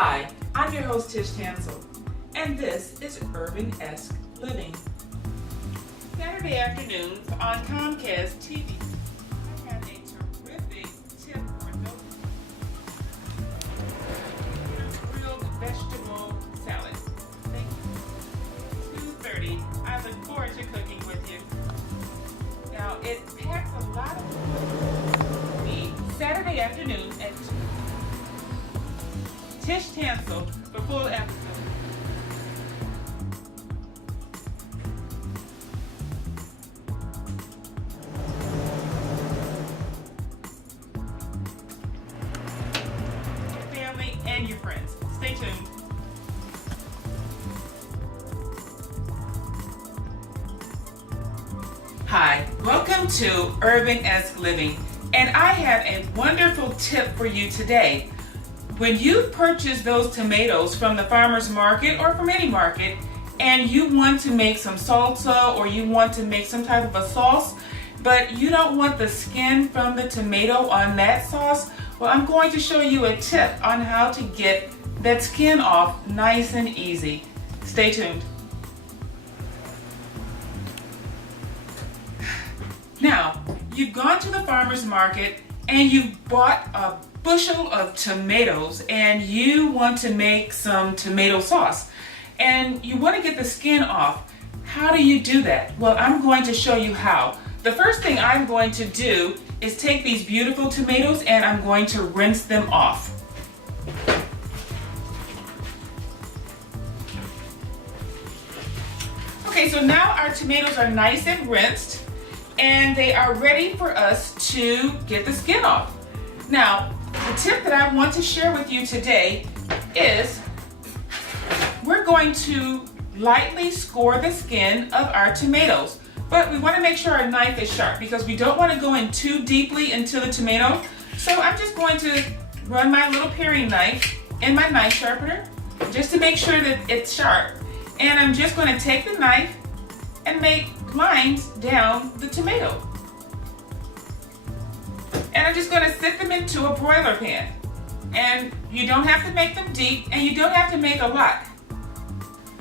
Hi, I'm your host Tish Tansil, and this is URBANesque Living. Saturday afternoons on Comcast TV. I have a terrific tip for those grilled vegetable salad. Thank you. 2:30. I look forward to cooking with you. Now it packs a lot of the Saturday afternoon at 2. Tish Tansil for full episode. Your family and your friends. Stay tuned. Hi, welcome to URBANesque Living, and I have a wonderful tip for you today. When you purchase those tomatoes from the farmer's market or from any market and you want to make some salsa or you want to make some type of a sauce, but you don't want the skin from the tomato on that sauce, well, I'm going to show you a tip on how to get that skin off nice and easy. Stay tuned. Now, you've gone to the farmer's market and you've bought a bushel of tomatoes and you want to make some tomato sauce and you want to get the skin off. How do you do that? Well, I'm going to show you how. The first thing I'm going to do is take these beautiful tomatoes and I'm going to rinse them off. Okay, so now our tomatoes are nice and rinsed and they are ready for us to get the skin off. Now, the tip that I want to share with you today is we're going to lightly score the skin of our tomatoes, but we want to make sure our knife is sharp because we don't want to go in too deeply into the tomato. So I'm just going to run my little paring knife in my knife sharpener just to make sure that it's sharp. And I'm just going to take the knife and make lines down the tomato. And I'm just going to sit them into a broiler pan. And you don't have to make them deep and you don't have to make a lot.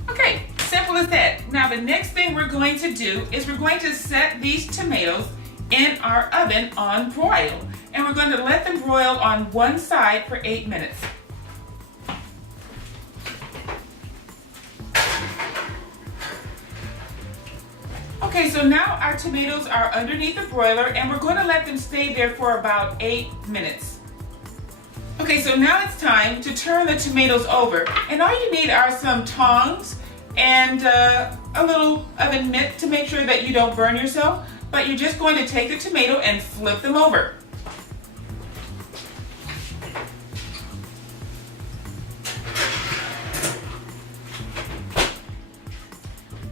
Okay, simple as that. Now the next thing we're going to do is we're going to set these tomatoes in our oven on broil. And we're going to let them broil on one side for 8 minutes. Okay, so now our tomatoes are underneath the broiler and we're going to let them stay there for about 8 minutes. Okay, so now it's time to turn the tomatoes over. And all you need are some tongs and a little oven mitt to make sure that you don't burn yourself. But you're just going to take the tomato and flip them over.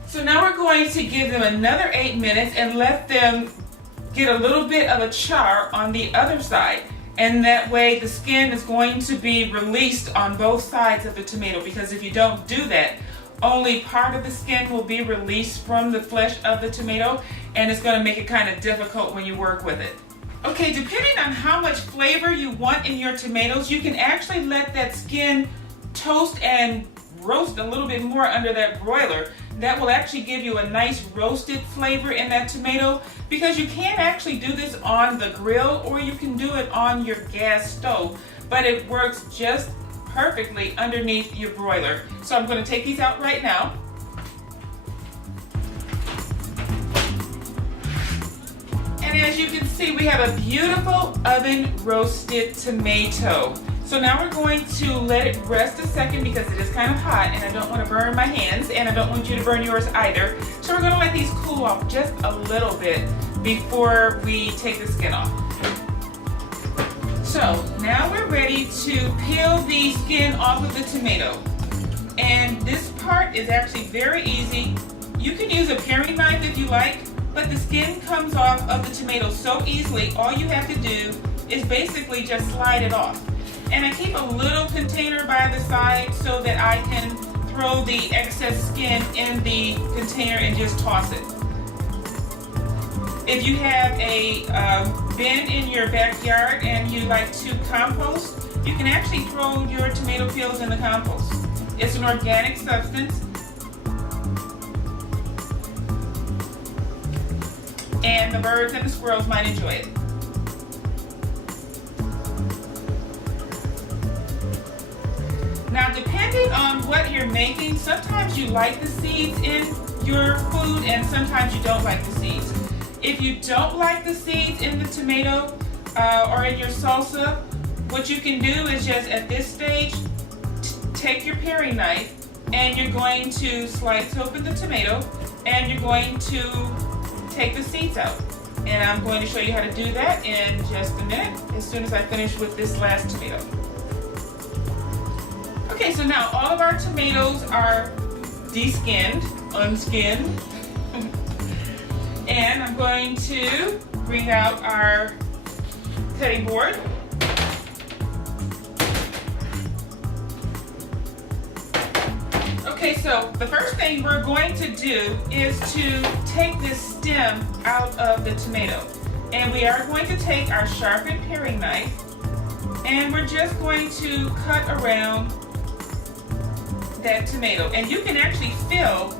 So now we're going to give them another 8 minutes and let them get a little bit of a char on the other side. And that way the skin is going to be released on both sides of the tomato, because if you don't do that, only part of the skin will be released from the flesh of the tomato and it's going to make it kind of difficult when you work with it. Okay, depending on how much flavor you want in your tomatoes, you can actually let that skin toast and roast a little bit more under that broiler. That will actually give you a nice roasted flavor in that tomato, because you can actually do this on the grill or you can do it on your gas stove, but it works just perfectly underneath your broiler. So I'm going to take these out right now. And as you can see, we have a beautiful oven roasted tomato. So now we're going to let it rest a second because it is kind of hot and I don't want to burn my hands and I don't want you to burn yours either. So we're going to let these cool off just a little bit before we take the skin off. So now we're ready to peel the skin off of the tomato. And this part is actually very easy. You can use a paring knife if you like, but the skin comes off of the tomato so easily. All you have to do is basically just slide it off. And I keep a little container by the side so that I can throw the excess skin in the container and just toss it. If you have a bin in your backyard and you like to compost, you can actually throw your tomato peels in the compost. It's an organic substance, and the birds and the squirrels might enjoy it. Now, depending on what you're making, sometimes you like the seeds in your food and sometimes you don't like the seeds. If you don't like the seeds in the tomato or in your salsa, what you can do is just at this stage, take your paring knife and you're going to slice open the tomato and you're going to take the seeds out. And I'm going to show you how to do that in just a minute, as soon as I finish with this last tomato. Okay, so now all of our tomatoes are de-skinned, unskinned. And I'm going to bring out our cutting board. Okay, so the first thing we're going to do is to take this stem out of the tomato. And we are going to take our sharpened paring knife and we're just going to cut around that tomato. And you can actually feel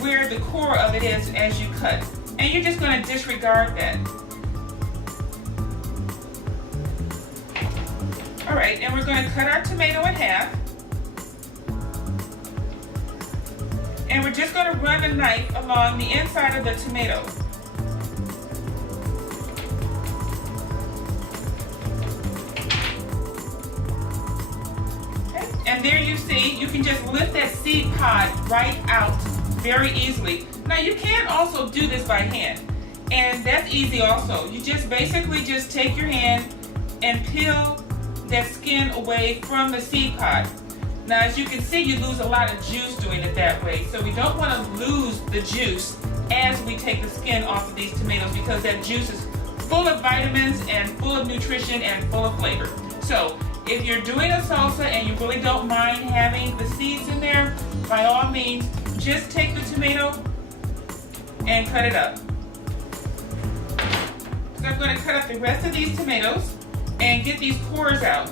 where the core of it is as you cut. And you're just going to disregard that. All right, and we're going to cut our tomato in half. And we're just going to run a knife along the inside of the tomato. Okay. And there you see, you can just lift that seed pod right out very easily. Now you can also do this by hand, and that's easy also. You just basically just take your hand and peel that skin away from the seed pod. Now, as you can see, you lose a lot of juice doing it that way. So we don't want to lose the juice as we take the skin off of these tomatoes, because that juice is full of vitamins and full of nutrition and full of flavor. So if you're doing a salsa and you really don't mind having the seeds in there, by all means, just take the tomato and cut it up. So I'm going to cut up the rest of these tomatoes and get these cores out.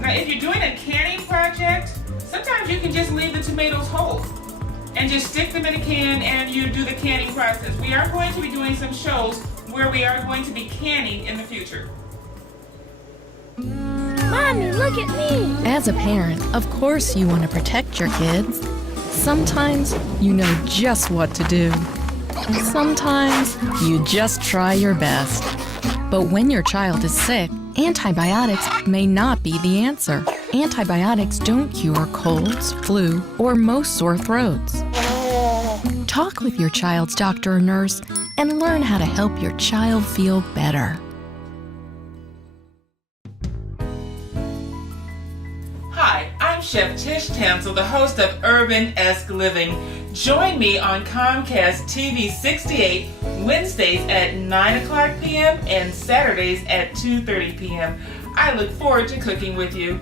Now, if you're doing a canning project, sometimes you can just leave the tomatoes whole and just stick them in a can and you do the canning process. We are going to be doing some shows where we are going to be canning in the future. Mommy, look at me! As a parent, of course you want to protect your kids. Sometimes you know just what to do. Sometimes you just try your best. But when your child is sick, antibiotics may not be the answer. Antibiotics don't cure colds, flu, or most sore throats. Talk with your child's doctor or nurse and learn how to help your child feel better. Hi, I'm Chef Tish Tansil, the host of URBANesque Living. Join me on Comcast TV 68 Wednesdays at 9 o'clock p.m. and Saturdays at 2:30 p.m. I look forward to cooking with you.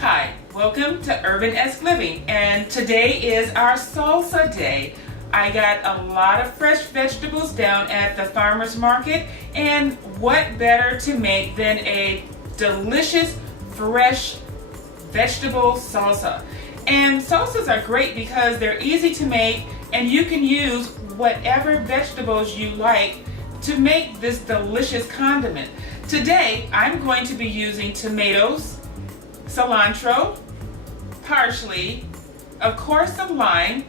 Hi, welcome to URBANesque Living, and today is our salsa day. I got a lot of fresh vegetables down at the farmer's market, and what better to make than a delicious fresh vegetable salsa. And salsas are great because they're easy to make and you can use whatever vegetables you like to make this delicious condiment. Today I'm going to be using tomatoes, cilantro, parsley, of course some lime,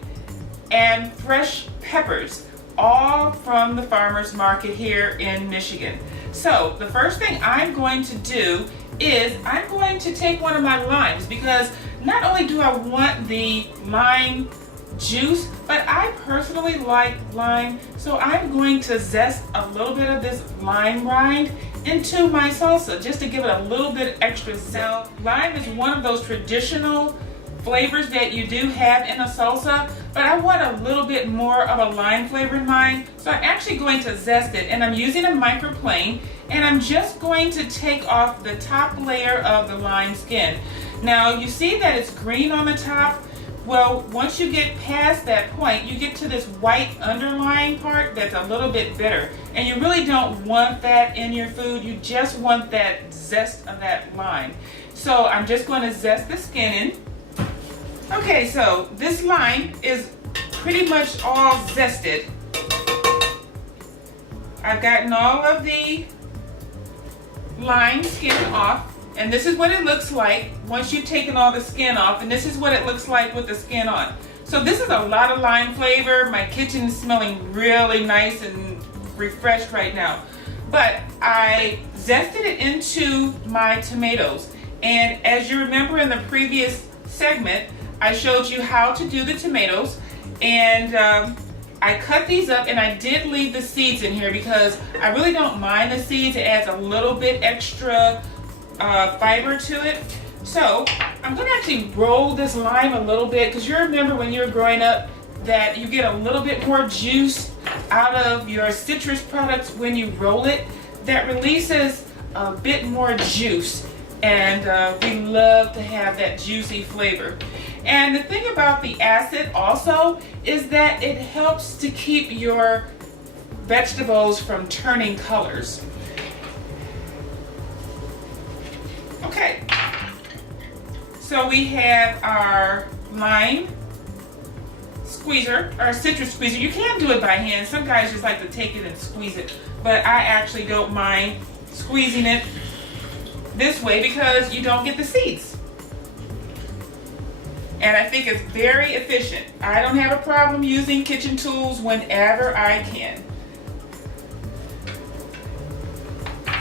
and fresh peppers, all from the farmer's market here in Michigan. So the first thing I'm going to do is I'm going to take one of my limes, because not only do I want the lime juice, but I personally like lime, so I'm going to zest a little bit of this lime rind into my salsa just to give it a little bit extra zest. Lime is one of those traditional flavors that you do have in a salsa, but I want a little bit more of a lime flavor in mine, so I'm actually going to zest it, and I'm using a microplane, and I'm just going to take off the top layer of the lime skin. Now you see that it's green on the top, Well, once you get past that point, you get to this white underlying part that's a little bit bitter. And you really don't want that in your food. You just want that zest of that lime. So I'm just going to zest the skin in. Okay, so this lime is pretty much all zested. I've gotten all of the lime skin off. And this is what it looks like once you've taken all the skin off, and this is what it looks like with the skin on. So this is a lot of lime flavor. My kitchen is smelling really nice and refreshed right now. But I zested it into my tomatoes. And as you remember in the previous segment, I showed you how to do the tomatoes. And I cut these up, and I did leave the seeds in here because I really don't mind the seeds. It adds a little bit extra fiber to it. So I'm going to actually roll this lime a little bit, because you remember when you were growing up that you get a little bit more juice out of your citrus products when you roll it. That releases a bit more juice, and we love to have that juicy flavor. And the thing about the acid also is that it helps to keep your vegetables from turning colors. Okay, so we have our lime squeezer, or citrus squeezer. You can do it by hand. Some guys just like to take it and squeeze it, but I actually don't mind squeezing it this way because you don't get the seeds. And I think it's very efficient. I don't have a problem using kitchen tools whenever I can.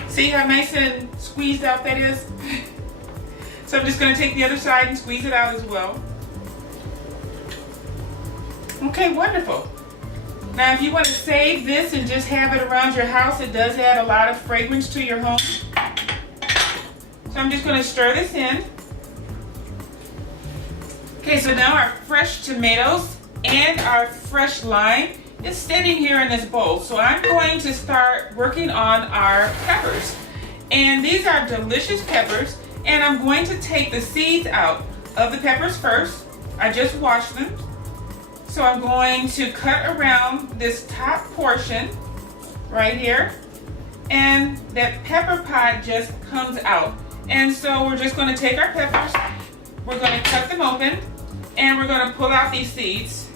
See how nice and squeezed out that is? So I'm just going to take the other side and squeeze it out as well. Okay, wonderful. Now if you want to save this and just have it around your house, it does add a lot of fragrance to your home. So I'm just going to stir this in. Okay, so now our fresh tomatoes and our fresh lime is sitting here in this bowl. So I'm going to start working on our peppers. And these are delicious peppers, and I'm going to take the seeds out of the peppers first. I just washed them. So I'm going to cut around this top portion right here, and that pepper pod just comes out. And so we're just going to take our peppers, we're going to cut them open, and we're going to pull out these seeds.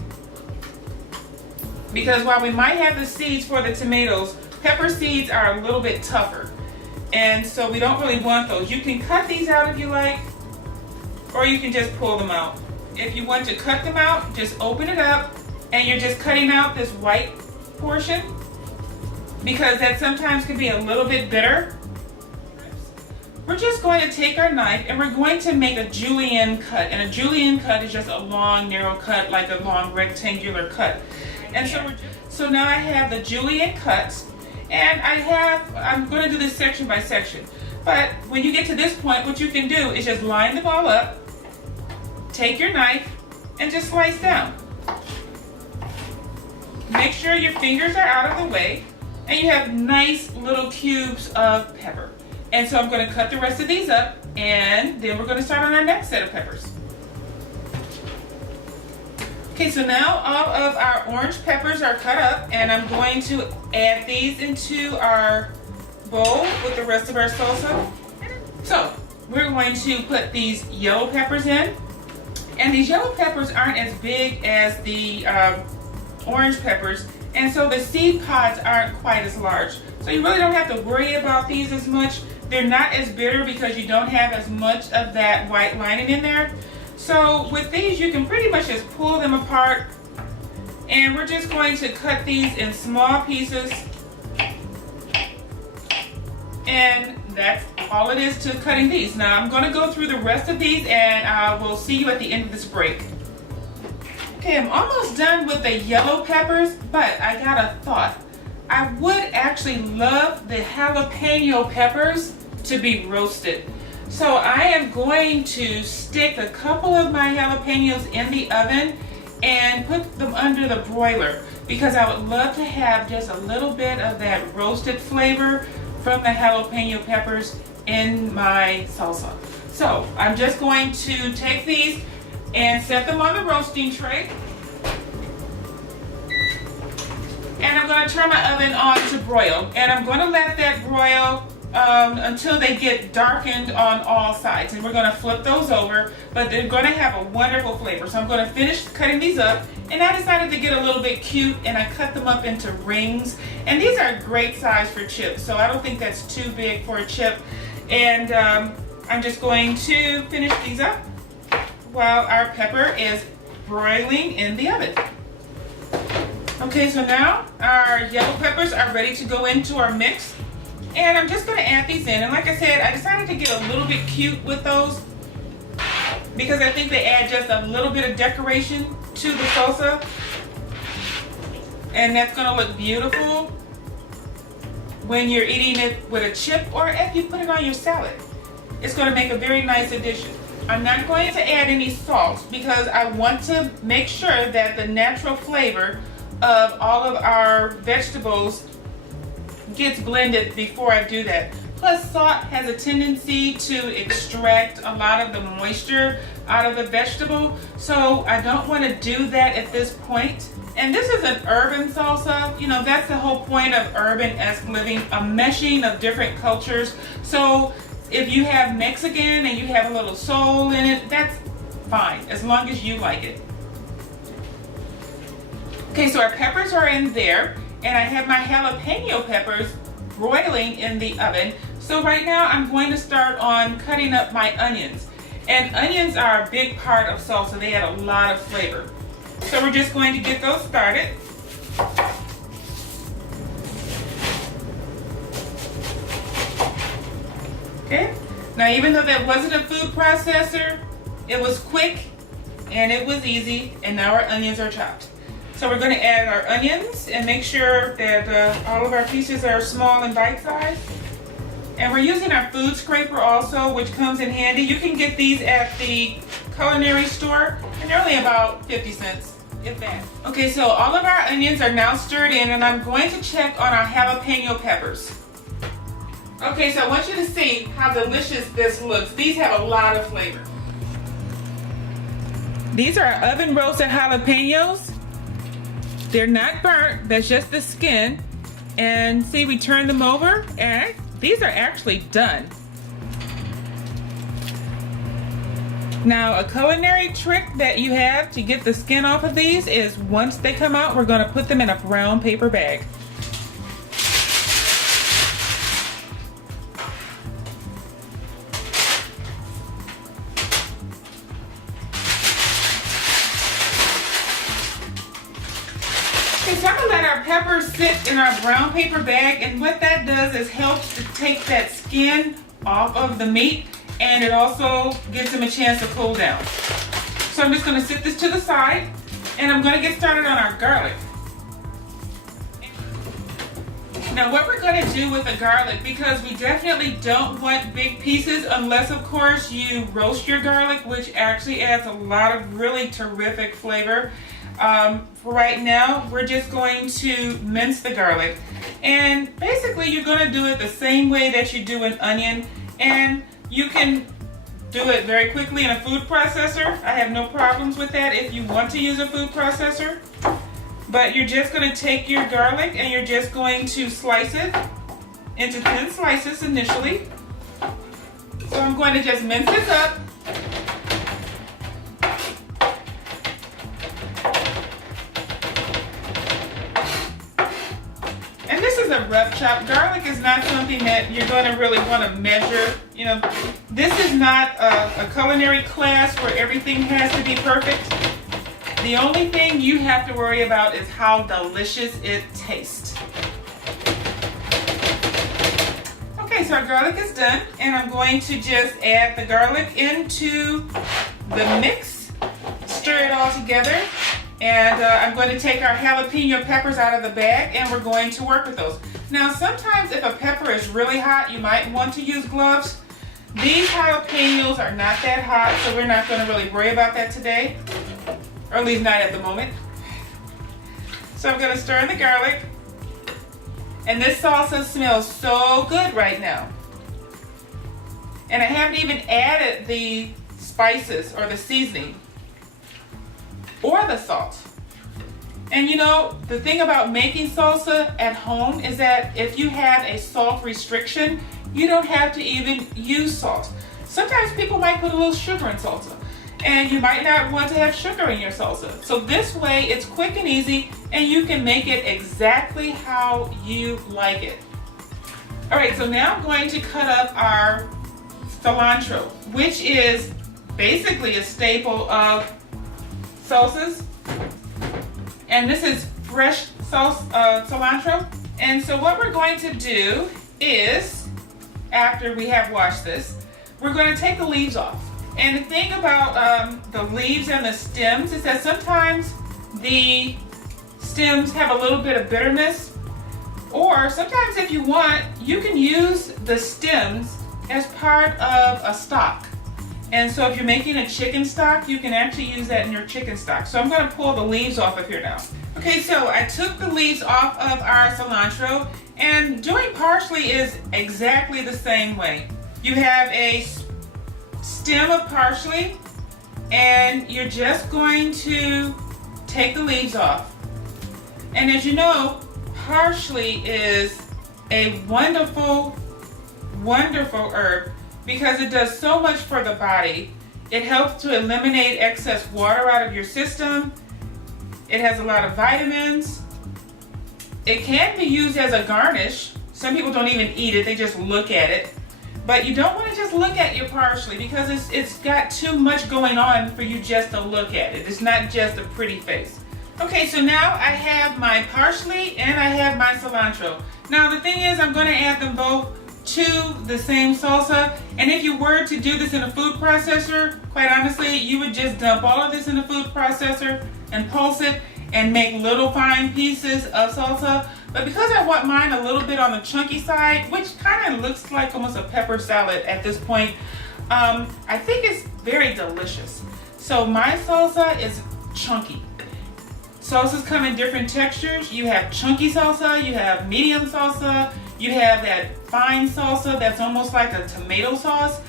Because while we might have the seeds for the tomatoes, pepper seeds are a little bit tougher. And so we don't really want those. You can cut these out if you like, or you can just pull them out. If you want to cut them out, just open it up, and you're just cutting out this white portion, because that sometimes can be a little bit bitter. We're just going to take our knife and we're going to make a julienne cut. And a julienne cut is just a long, narrow cut, like a long rectangular cut. And so now I have the julienne cuts, and I'm going to do this section by section. But when you get to this point, what you can do is just line them all up, take your knife, and just slice down. Make sure your fingers are out of the way, and you have nice little cubes of pepper. And so I'm going to cut the rest of these up, and then we're going to start on our next set of peppers. Okay, so now all of our orange peppers are cut up, and I'm going to add these into our bowl with the rest of our salsa. So we're going to put these yellow peppers in, and these yellow peppers aren't as big as the orange peppers, and so the seed pods aren't quite as large. So you really don't have to worry about these as much. They're not as bitter because you don't have as much of that white lining in there. So with these, you can pretty much just pull them apart, and we're just going to cut these in small pieces, and that's all it is to cutting these. Now I'm going to go through the rest of these, and I will see you at the end of this break. Okay, I'm almost done with the yellow peppers, but I got a thought. I would actually love the jalapeno peppers to be roasted. So I am going to stick a couple of my jalapenos in the oven and put them under the broiler, because I would love to have just a little bit of that roasted flavor from the jalapeno peppers in my salsa. So I'm just going to take these and set them on the roasting tray. And I'm going to turn my oven on to broil, and I'm going to let that broil until they get darkened on all sides, and we're going to flip those over, but they're going to have a wonderful flavor. So I'm going to finish cutting these up, and I decided to get a little bit cute, and I cut them up into rings, and these are a great size for chips, so I don't think that's too big for a chip. And I'm just going to finish these up while our pepper is broiling in the oven. Okay, so now our yellow peppers are ready to go into our mix. And I'm just going to add these in. And like I said, I decided to get a little bit cute with those because I think they add just a little bit of decoration to the salsa. And that's going to look beautiful when you're eating it with a chip or if you put it on your salad. It's going to make a very nice addition. I'm not going to add any salt because I want to make sure that the natural flavor of all of our vegetables gets blended before I do that. Plus, salt has a tendency to extract a lot of the moisture out of the vegetable, so I don't want to do that at this point. And this is an urban salsa. You know, that's the whole point of urbanesque living, a meshing of different cultures. So if you have Mexican and you have a little soul in it, that's fine, as long as you like it. Okay, so our peppers are in there, and I have my jalapeno peppers broiling in the oven. So right now I'm going to start on cutting up my onions. And onions are a big part of salsa. They add a lot of flavor. So we're just going to get those started. Okay, now even though that wasn't a food processor, it was quick and it was easy, and now our onions are chopped. So we're going to add our onions and make sure that all of our pieces are small and bite-sized. And we're using our food scraper also, which comes in handy. You can get these at the culinary store, and they're only about 50 cents, if that. Okay, so all of our onions are now stirred in, and I'm going to check on our jalapeno peppers. Okay, so I want you to see how delicious this looks. These have a lot of flavor. These are oven roasted jalapenos. They're not burnt, that's just the skin. And see, we turn them over, and these are actually done. Now, a culinary trick that you have to get the skin off of these is once they come out, we're going to put them in a brown paper bag. Okay, so I'm going to let our peppers sit in our brown paper bag, and what that does is helps to take that skin off of the meat, and it also gives them a chance to cool down. So I'm just going to sit this to the side, and I'm going to get started on our garlic. Now what we're going to do with the garlic, because we definitely don't want big pieces unless of course you roast your garlic, which actually adds a lot of really terrific flavor. For right now, we're just going to mince the garlic. And basically you're going to do it the same way that you do an onion, and you can do it very quickly in a food processor. I have no problems with that if you want to use a food processor. But you're just going to take your garlic and you're just going to slice it into thin slices initially. So I'm going to just mince this up. And this is a rough chop. Garlic is not something that you're going to really want to measure. You know, this is not a culinary class where everything has to be perfect. The only thing you have to worry about is how delicious it tastes. Okay, so our garlic is done, and I'm going to just add the garlic into the mix, stir it all together, and I'm going to take our jalapeno peppers out of the bag, and we're going to work with those. Now, sometimes if a pepper is really hot, you might want to use gloves. These jalapenos are not that hot, so we're not going to really worry about that today. Or at least not at the moment. So I'm going to stir in the garlic. And this salsa smells so good right now. And I haven't even added the spices or the seasoning. or the salt. And you know, the thing about making salsa at home is that if you have a salt restriction, you don't have to even use salt. Sometimes people might put a little sugar in salsa, and you might not want to have sugar in your salsa. So this way, it's quick and easy, and you can make it exactly how you like it. All right, so now I'm going to cut up our cilantro, which is basically a staple of salsas. And this is fresh cilantro. And so what we're going to do is, after we have washed this, we're going to take the leaves off. And the thing about the leaves and the stems is that sometimes the stems have a little bit of bitterness, or sometimes if you want, you can use the stems as part of a stock. And so if you're making a chicken stock, you can actually use that in your chicken stock. So I'm going to pull the leaves off of here now. Okay, so I took the leaves off of our cilantro, and doing parsley is exactly the same way. You have a stem of parsley, and you're just going to take the leaves off. And as you know, parsley is a wonderful, wonderful herb because it does so much for the body. It helps to eliminate excess water out of your system. It has a lot of vitamins. It can be used as a garnish. Some people don't even eat it, they just look at it. But you don't want to just look at your parsley because it's got too much going on for you just to look at it. It's not just a pretty face. Okay, so now I have my parsley and I have my cilantro. Now the thing is, I'm going to add them both to the same salsa, and if you were to do this in a food processor, quite honestly, you would just dump all of this in a food processor and pulse it and make little fine pieces of salsa. But because I want mine a little bit on the chunky side, which kind of looks like almost a pepper salad at this point, I think it's very delicious. So my salsa is chunky. Salsas come in different textures. You have chunky salsa, you have medium salsa, you have that fine salsa that's almost like a tomato sauce.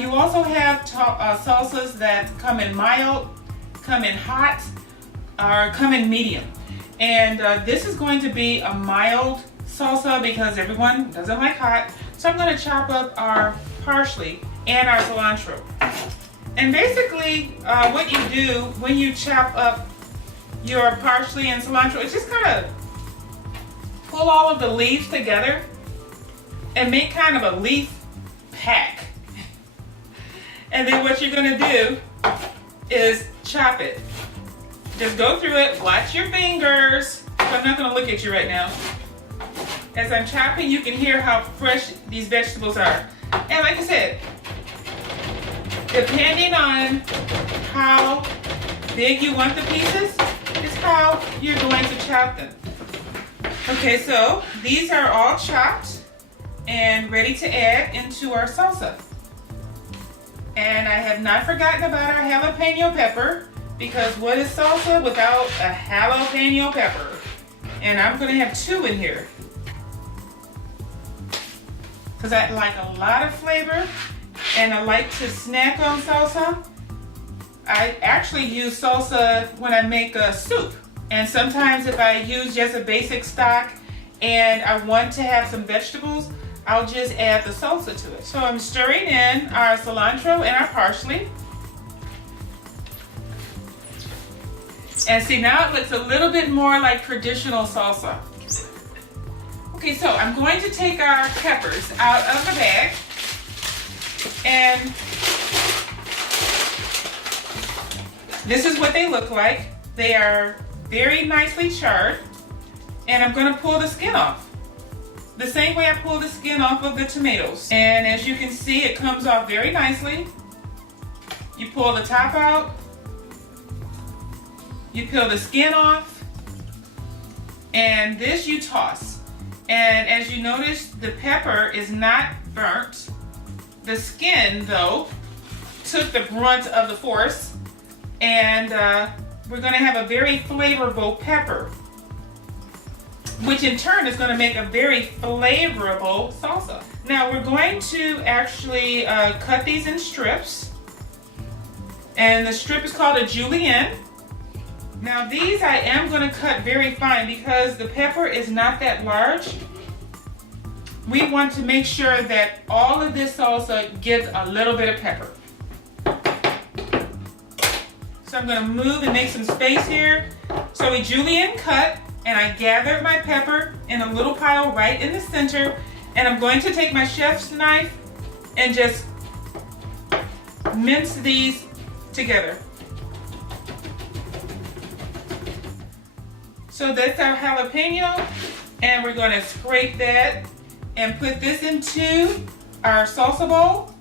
You also have salsas that come in mild, come in hot, or come in medium. And this is going to be a mild salsa because everyone doesn't like hot. So I'm going to chop up our parsley and our cilantro. And basically what you do when you chop up your parsley and cilantro is just kind of pull all of the leaves together and make kind of a leaf pack. And then what you're going to do is chop it. Just go through it, watch your fingers. So I'm not going to look at you right now. As I'm chopping, you can hear how fresh these vegetables are. And like I said, depending on how big you want the pieces, is how you're going to chop them. Okay, so these are all chopped and ready to add into our salsa. And I have not forgotten about our jalapeno pepper, because what is salsa without a jalapeno pepper? And I'm going to have 2 in here because I like a lot of flavor and I like to snack on salsa. I actually use salsa when I make a soup, and sometimes if I use just a basic stock and I want to have some vegetables, I'll just add the salsa to it. So I'm stirring in our cilantro and our parsley. And see, now it looks a little bit more like traditional salsa. Okay, so I'm going to take our peppers out of the bag, and this is what they look like. They are very nicely charred, and I'm going to pull the skin off. The same way I pull the skin off of the tomatoes. And as you can see, it comes off very nicely. You pull the top out, you peel the skin off, and this you toss. And as you notice, the pepper is not burnt. The skin, though, took the brunt of the force, and we're going to have a very flavorful pepper, which in turn is going to make a very flavorful salsa. Now we're going to actually cut these in strips, and the strip is called a julienne. Now these I am going to cut very fine because the pepper is not that large. We want to make sure that all of this salsa gets a little bit of pepper. So I'm going to move and make some space here. So we julienne cut, and I gathered my pepper in a little pile right in the center, and I'm going to take my chef's knife and just mince these together. So that's our jalapeno, and we're going to scrape that and put this into our salsa bowl.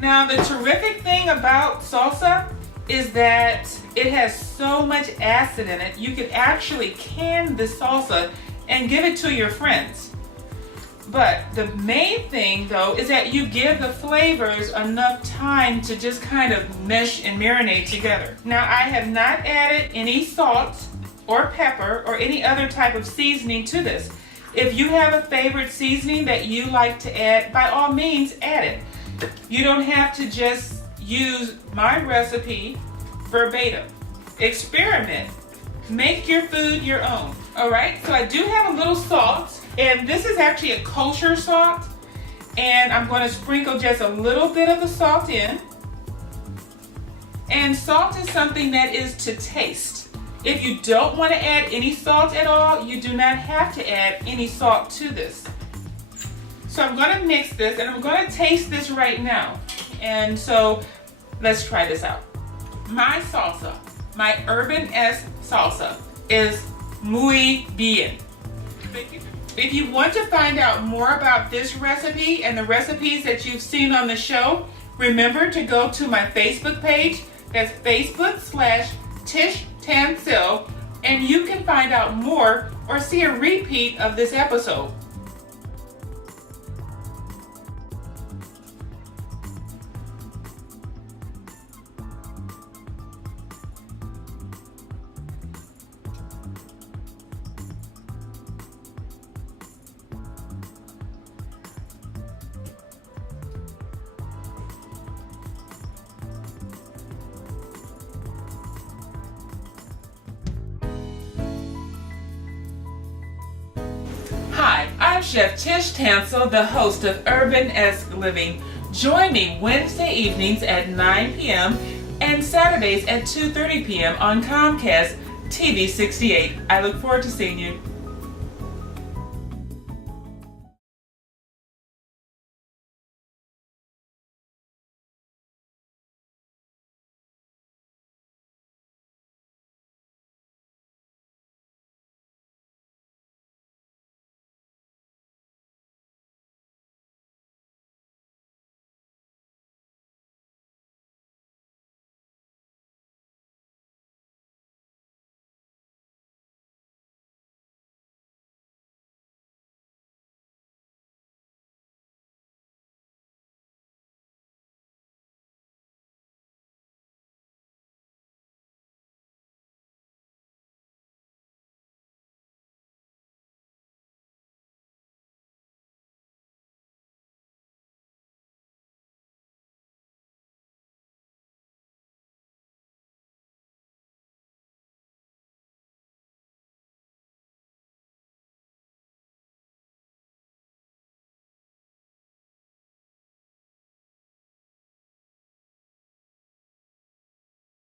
Now the terrific thing about salsa is that it has so much acid in it, you could actually can the salsa and give it to your friends. But the main thing though is that you give the flavors enough time to just kind of mesh and marinate together. Now I have not added any salt or pepper or any other type of seasoning to this. If you have a favorite seasoning that you like to add, by all means add it. You don't have to just use my recipe verbatim. Experiment. Make your food your own. Alright, so I do have a little salt, and this is actually a kosher salt, and I'm going to sprinkle just a little bit of the salt in. And salt is something that is to taste. If you don't want to add any salt at all, you do not have to add any salt to this. So I'm going to mix this, and I'm going to taste this right now. And so let's try this out. My salsa, my urbanesque salsa, is muy bien. If you want to find out more about this recipe and the recipes that you've seen on the show, remember to go to my Facebook page. That's Facebook/Tish Tansil, and you can find out more or see a repeat of this episode. Hi, I'm Chef Tish Tansil, the host of URBANesque Living. Join me Wednesday evenings at 9 p.m. and Saturdays at 2:30 p.m. on Comcast TV 68. I look forward to seeing you.